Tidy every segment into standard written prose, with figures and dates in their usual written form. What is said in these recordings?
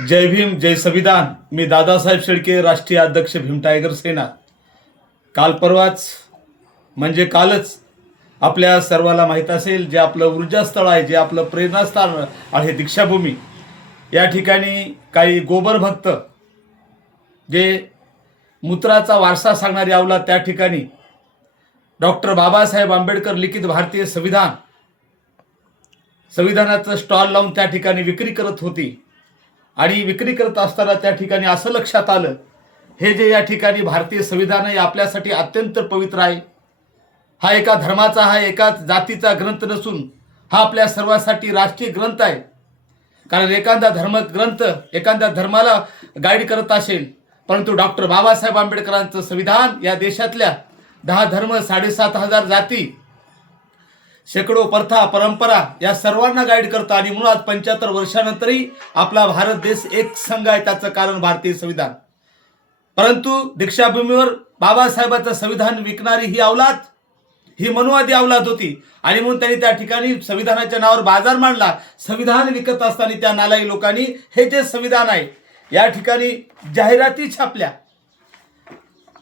जय भीम जय संविधान। मी दादासाहेब शेळके, राष्ट्रीय अध्यक्ष भीम टायगर सेना। काल परवाच म्हणजे कालच आपल्या सर्वाला माहीत असेल, जे आपलं ऊर्जास्थळ आहे, जे आपलं प्रेरणास्थान आहे दीक्षाभूमी, या ठिकाणी काही गोबर भक्त जे मूत्राचा वारसा सांगणारी अवलाद त्या ठिकाणी डॉक्टर बाबासाहेब आंबेडकर लिखित भारतीय संविधानाचं स्टॉल लावून त्या ठिकाणी विक्री करत होती। आणि विक्री करत असताना त्या ठिकाणी असं लक्षात आलं, हे जे या ठिकाणी भारतीय संविधान आहे अत्यंत अत्यंत पवित्र आहे। हा एका धर्माचा, हा एका जातीचा ग्रंथ नसून हा आपल्या सर्वांसाठी राष्ट्रीय ग्रंथ आहे। कारण एखादा धर्मग्रंथ एखाद्या धर्माला गाईड करत असेल, परंतु डॉक्टर बाबासाहेब आंबेडकरांचं संविधान या देशातल्या 10 धर्म, 7,500 जाती, शेकडो प्रथा परंपरा या सर्वांना गाईड करतं। आणि म्हणून आज 75 वर्षानंतरही आपला भारत देश एक संघ आहे, त्याचं कारण भारतीय संविधान। परंतु दीक्षाभूमीवर बाबासाहेबांचं संविधान विकणारी ही अवलाद, ही मनुवादी अवलाद होती। आणि म्हणून त्यांनी त्या ठिकाणी संविधानाच्या नावावर बाजार मांडला। संविधान विकत असताना त्या नालायक लोकांनी हे जे संविधान आहे या ठिकाणी जाहिराती छापल्या,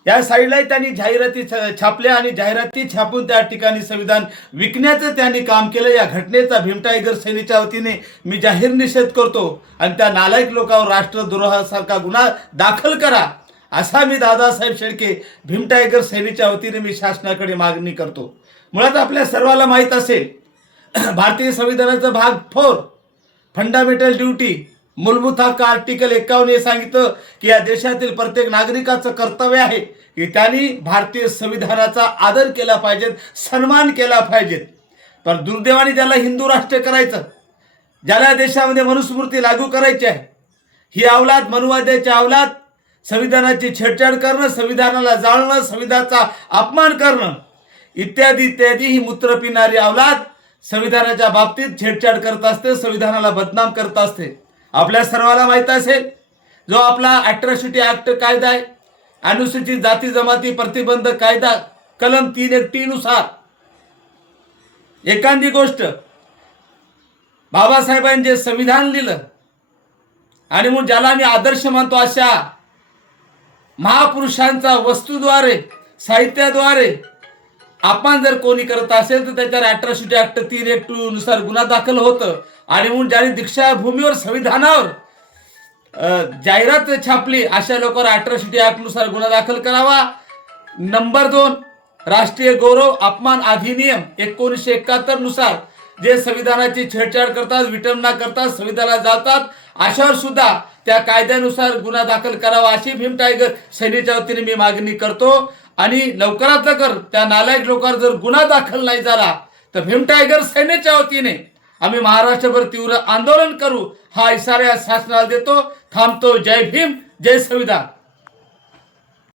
या साईडला त्यांनी जाहिराती छापल्या आणि जाहिराती छापून त्या ठिकाणी संविधान विकण्याचं त्यांनी काम केलं। या घटनेचा भीम टायगर सेनेच्या वतीने मी जाहीर निषेध करतो आणि त्या नालायक लोकांवर राष्ट्रद्रोहासारखा गुन्हा दाखल करा, असा मी दादासाहेब शेळके भीम टायगर सेनेच्या वतीने मी शासनाकडे मागणी करतो। मुळात आपल्या सर्वाला माहीत असेल, भारतीय संविधानाचा भाग 4 फंडामेंटल ड्युटी, मूलभूत हक्क आर्टिकल 51 हे सांगितलं की या देशातील प्रत्येक नागरिकाचं कर्तव्य आहे की त्यांनी भारतीय संविधानाचा आदर केला पाहिजे, सन्मान केला पाहिजे। पण दुर्दैवाने ज्याला हिंदू राष्ट्र करायचं, ज्याला देशामध्ये मनुस्मृती लागू करायची आहे, ही अवलाद, मनुवाद्याची अवलाद, संविधानाची छेडछाड करणं, संविधानाला जाळणं, संविधानाचा अपमान करणं इत्यादी इत्यादी ही मूत्र पिणारी अवलाद संविधानाच्या बाबतीत छेडछाड करत असते, संविधानाला बदनाम करत असते। आपल्या सर्वाला माहित असेल, जो आपला अॅट्रॉसिटी ऍक्ट कायदा आहे, अनुसूचित जाती जमाती प्रतिबंध कायदा कलम 3(1)(t) नुसार एखादी गोष्ट बाबासाहेबांनी जे संविधान लिहिलं आणि म्हणून ज्याला आम्ही आदर्श मानतो, अशा महापुरुषांचा वस्तूद्वारे, साहित्याद्वारे अपमान जर कोणी करत असेल तर त्याच्यावर अॅट्रॉसिटी ऍक्ट 3(1)(2) नुसार गुन्हा दाखल होतं। आणि म्हणून ज्यांनी दीक्षाभूमीवर संविधानावर जाहिरात छापली अशा लोकांवर अॅट्रॉसिटी ऍक्ट नुसार गुन्हा दाखल करावा। नंबर 2, राष्ट्रीय गौरव अपमान अधिनियम 1971 नुसार जे संविधानाची छेडछाड करतात, विटंबना करतात, संविधानाला जातात, अशावर सुद्धा त्या कायद्यानुसार गुन्हा दाखल करावा, अशी भीम टायगर सेनेच्या वतीने मी मागणी करतो। आणि लवकरात लवकर त्या नालायक लोकांवर जर गुन्हा दाखल नाही झाला तर भीम टायगर सेनेच्या वतीने आम्ही महाराष्ट्रभर तीव्र आंदोलन करू, हा इशारा शासनाला देतो। थांबतो। जय भीम जय संविधान।